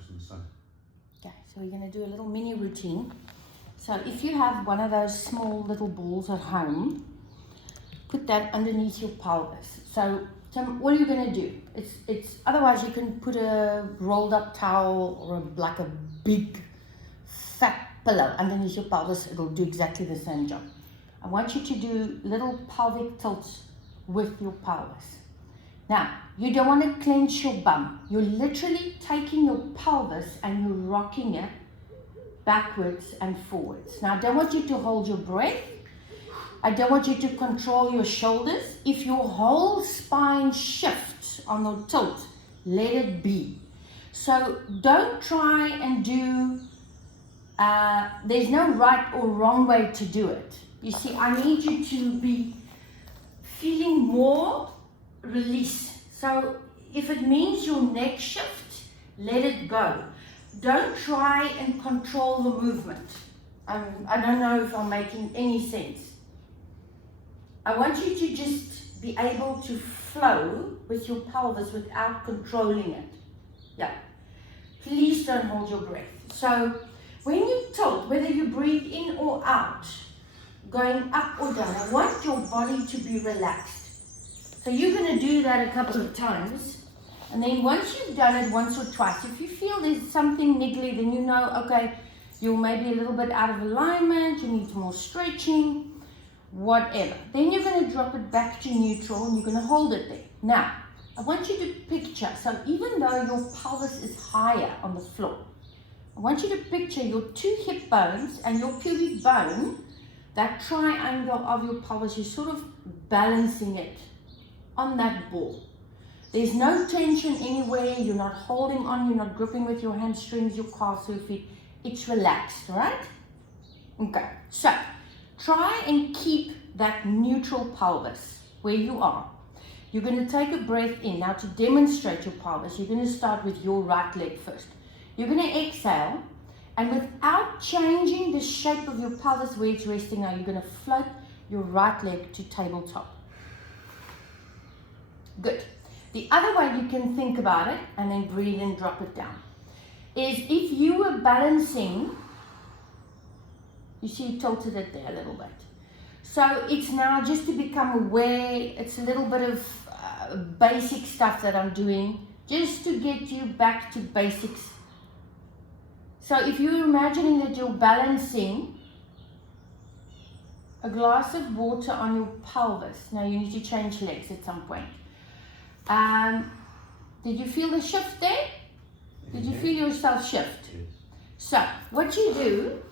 nice in the sun. Okay, so we're going to do a little mini routine. So if you have one of those small little balls at home, put that underneath your pelvis. So what are you going to do? It's otherwise you can put a rolled up towel or like a big fat pillow underneath your pelvis. It'll do exactly the same job. I want you to do little pelvic tilts with your pelvis. Now, you don't want to clench your bum. You're literally taking your pelvis and you're rocking it backwards and forwards. Now, I don't want you to hold your breath. I don't want you to control your shoulders. If your whole spine shifts on the tilt, let it be. So don't try and do, there's no right or wrong way to do it. You see, I need you to be feeling more release. So if it means your neck shift, let it go. Don't try and control the movement. I don't know if I'm making any sense. I want you to just be able to flow with your pelvis without controlling it. Yeah. Please don't hold your breath. So when you tilt, whether you breathe in or out, going up or down, I want your body to be relaxed. So you're going to do that a couple of times. And then once you've done it once or twice, if you feel there's something niggly, then you know, okay, you're maybe a little bit out of alignment, you need more stretching, whatever. Then you're going to drop it back to neutral and you're going to hold it there. Now, I want you to picture, so even though your pelvis is higher on the floor, I want you to picture your two hip bones and your pubic bone, that triangle of your pelvis, you're sort of balancing it on that ball. There's no tension anywhere, you're not holding on, you're not gripping with your hamstrings, your calves, your feet. It's relaxed, right? Okay, so try and keep that neutral pelvis where you are. You're going to take a breath in. Now to demonstrate your pelvis, you're going to start with your right leg first. You're going to exhale, and without changing the shape of your pelvis where it's resting now, you're going to float your right leg to tabletop. Good. The other way you can think about it, and then breathe and drop it down, is if you were balancing, you see you tilted it there a little bit. So it's now just to become aware, it's a little bit of basic stuff that I'm doing, just to get you back to basics. So if you're imagining that you're balancing a glass of water on your pelvis, now you need to change legs at some point. Did you feel the shift there? Did you feel yourself shift? Yes. So what you do,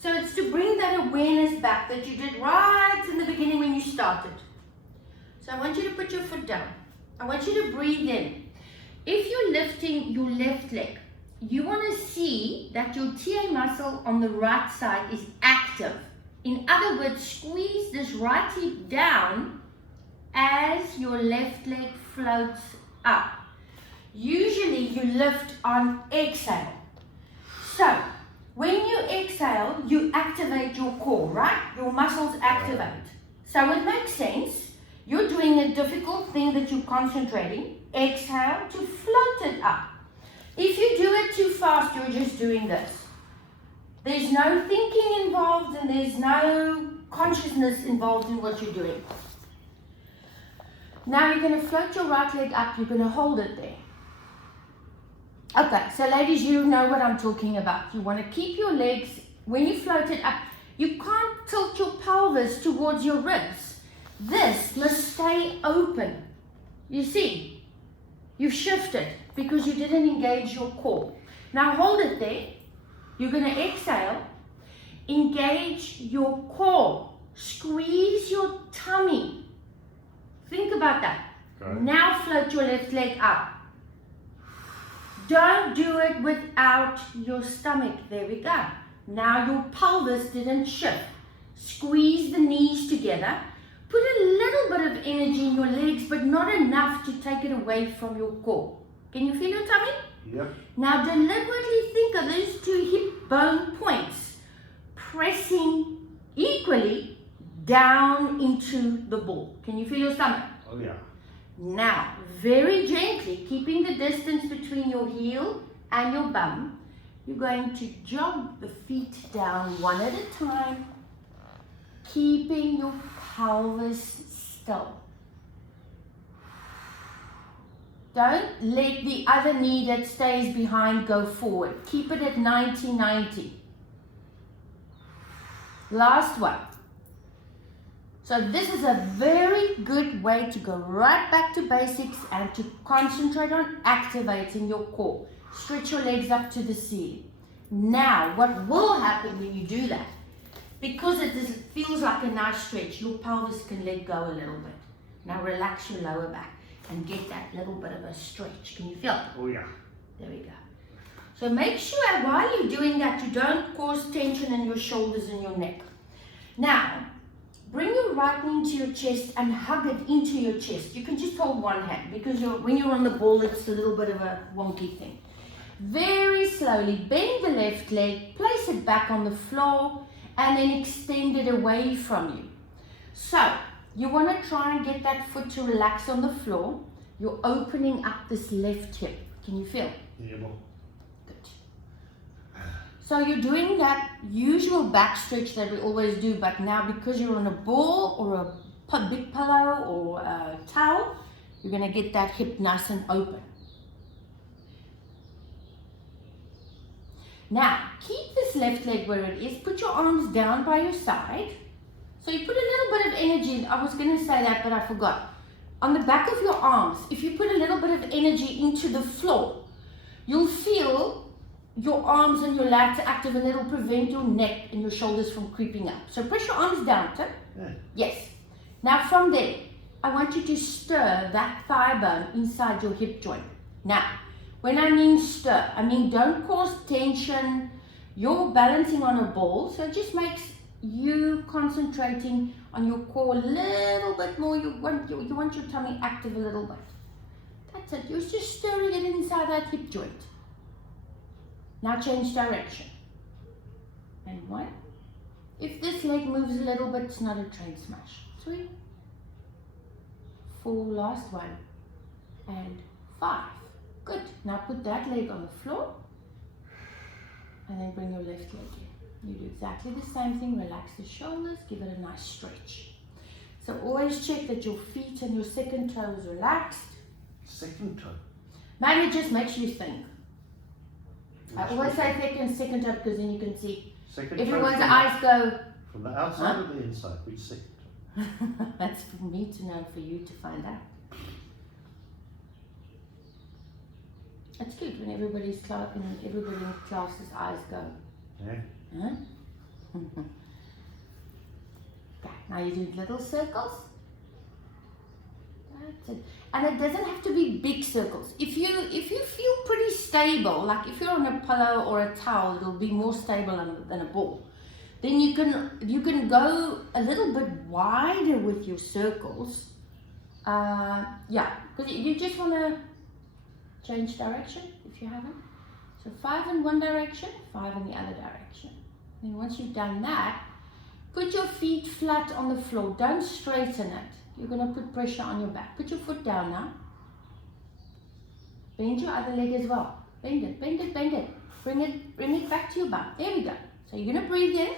so it's to bring that awareness back that you did right in the beginning when you started. So I want you to put your foot down. I want you to breathe in. If you're lifting your left leg, you want to see that your TA muscle on the right side is active. In other words, squeeze this right hip down as your left leg floats up. Usually you lift on exhale. So when you exhale, you activate your core, right? Your muscles activate. So it makes sense. You're doing a difficult thing that you're concentrating. Exhale to float it up. If you do it too fast, you're just doing this. There's no thinking involved and there's no consciousness involved in what you're doing. Now you're going to float your right leg up. You're going to hold it there. Okay, so ladies, you know what I'm talking about. You want to keep your legs, when you float it up, you can't tilt your pelvis towards your ribs. This must stay open. You see, you've shifted because you didn't engage your core. Now hold it there. You're going to exhale. Engage your core. Squeeze your tummy. Think about that. Okay. Now float your left leg up. Don't do it without your stomach. There we go. Now your pelvis didn't shift. Squeeze the knees together. Put a little bit of energy in your legs, but not enough to take it away from your core. Can you feel your tummy? Yep. Now deliberately think of those two hip bone points pressing equally down into the ball. Can you feel your stomach? Oh yeah. Now, very gently, keeping the distance between your heel and your bum, you're going to jog the feet down one at a time, keeping your pelvis still. Don't let the other knee that stays behind go forward. Keep it at 90-90. Last one. So this is a very good way to go right back to basics and to concentrate on activating your core. Stretch your legs up to the ceiling. Now, what will happen when you do that? Because it feels like a nice stretch, your pelvis can let go a little bit. Now relax your lower back and get that little bit of a stretch. Can you feel it? Oh yeah. There we go. So make sure while you're doing that, you don't cause tension in your shoulders and your neck. Now, bring your right knee to your chest and hug it into your chest. You can just hold one hand because when you're on the ball, it's a little bit of a wonky thing. Very slowly, bend the left leg, place it back on the floor, and then extend it away from you. So, you want to try and get that foot to relax on the floor. You're opening up this left hip. Can you feel? Yeah, well. Good. So you're doing that usual back stretch that we always do, but now because you're on a ball or a big pillow or a towel, you're going to get that hip nice and open. Now, keep this left leg where it is. Put your arms down by your side. So you put a little bit of energy, I was going to say that, but I forgot. On the back of your arms, if you put a little bit of energy into the floor, you'll feel your arms and your lats are active and it'll prevent your neck and your shoulders from creeping up. So press your arms down, Tim. Yeah. Yes. Now from there, I want you to stir that thigh bone inside your hip joint. Now, when I mean stir, I mean don't cause tension. You're balancing on a ball, so it just makes you concentrating on your core a little bit more. You want your tummy active a little bit. That's it. You're just stirring it inside that hip joint. Now change direction. And 1. If this leg moves a little bit, it's not a train smash. 3, 4, last one, and 5. Good. Now put that leg on the floor and then bring your left leg in. You do exactly the same thing. Relax the shoulders, give it a nice stretch. So always check that your feet and your second toe is relaxed. Second toe? Maybe it just makes you think. I always say second toe because then you can see. Second everyone's toe eyes go. from the outside or the inside? Which second toe? That's for me to know, for you to find out. It's good when everybody's clapping and everybody in class's eyes go. Yeah. Huh? Okay, now you do little circles. That's it. And it doesn't have to be big circles. If you feel pretty stable, like if you're on a pillow or a towel, it'll be more stable than a ball. Then you can go a little bit wider with your circles. Yeah, because you just want to change direction if you haven't. So 5 in one direction, 5 in the other direction. And once you've done that, put your feet flat on the floor. Don't straighten it. You're going to put pressure on your back. Put your foot down now. Bend your other leg as well. Bend it, bend it, bend it. Bring it back to your bum. There we go. So you're going to breathe in.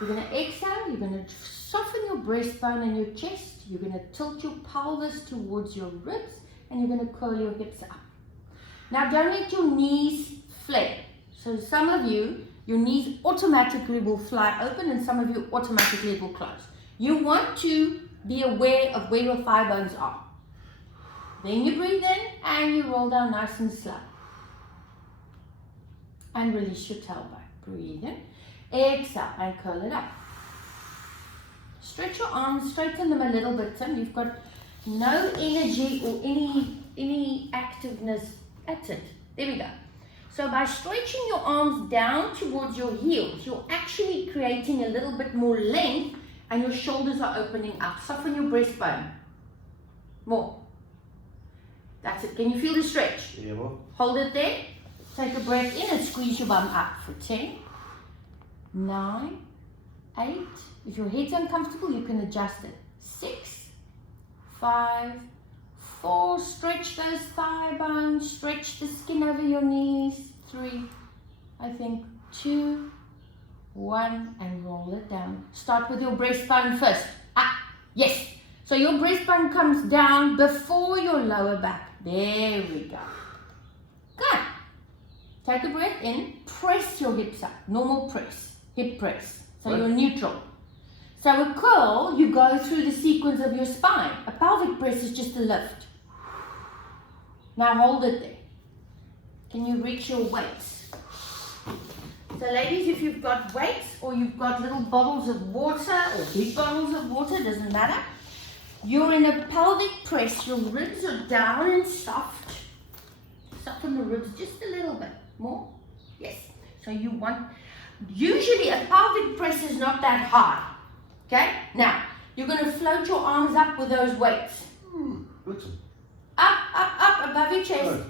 You're going to exhale. You're going to soften your breastbone and your chest. You're going to tilt your pelvis towards your ribs. And you're going to curl your hips up. Now don't let your knees flare. So some of you, your knees automatically will fly open and some of you automatically it will close. You want to be aware of where your thigh bones are. Then you breathe in and you roll down nice and slow. And release your tailbone. Breathe in. Exhale and curl it up. Stretch your arms, straighten them a little bit, Tim. You've got no energy or any activeness. That's it. There we go. So by stretching your arms down towards your heels, you're actually creating a little bit more length and your shoulders are opening up. Soften your breastbone. More. That's it. Can you feel the stretch? Yeah, well. Hold it there. Take a breath in and squeeze your bum up for 10, 9, 8. If your head's uncomfortable, you can adjust it. 6, 5, 4, stretch those thigh bones, stretch the skin over your knees. 3, I think 2, 1, and roll it down. Start with your breastbone first. Yes. So your breastbone comes down before your lower back. There we go. Good. Take a breath in. Press your hips up. Normal press. Hip press. So you're neutral. So a curl, you go through the sequence of your spine. A pelvic press is just a lift. Now hold it there. Can you reach your weights? So ladies, if you've got weights or you've got little bottles of water or big bottles of water, doesn't matter. You're in a pelvic press. Your ribs are down and soft. Soften the ribs just a little bit more. Yes. So you want, usually a pelvic press is not that high. Okay? Now, you're going to float your arms up with those weights. Listen. Up above your chest. Good.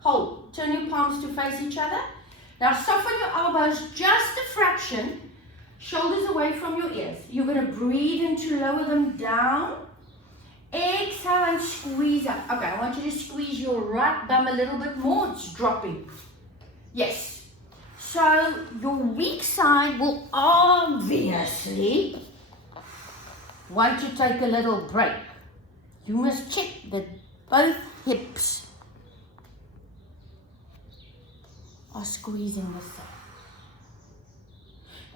Hold. Turn your palms to face each other. Now soften your elbows just a fraction. Shoulders away from your ears. You're going to breathe in to lower them down. Exhale and squeeze up. Okay, I want you to squeeze your right bum a little bit more. It's dropping. Yes. So your weak side will obviously want to take a little break. You must check that both hips are squeezing the same.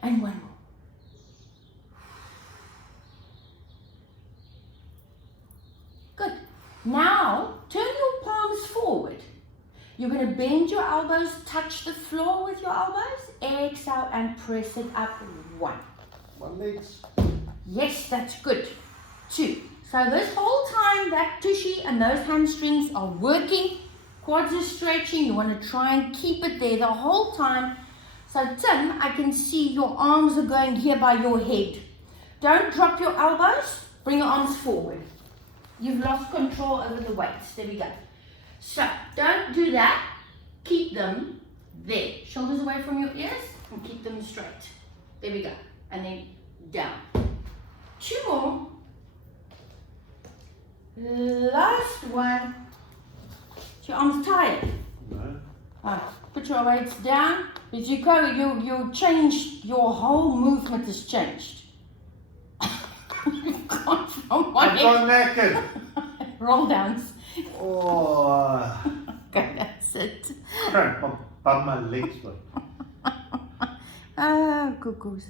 And one more. Good. Now, turn your palms forward. You're going to bend your elbows, touch the floor with your elbows. Exhale and press it up. 1. One legs. Yes, that's good. 2. So this whole time that tushy and those hamstrings are working, quads are stretching, you want to try and keep it there the whole time. So Tim, I can see your arms are going here by your head. Don't drop your elbows, bring your arms forward. You've lost control over the weights. There we go. So don't do that. Keep them there. Shoulders away from your ears and keep them straight. There we go. And then down. 2 more. Last one. Is your arms tired? No. Put your weights down. As you go, you changed, your whole movement has changed. You've gone from one I've gone naked. roll downs. Oh. Okay, that's it. Crap, I've bumped my legs, but. Ah, cuckoos.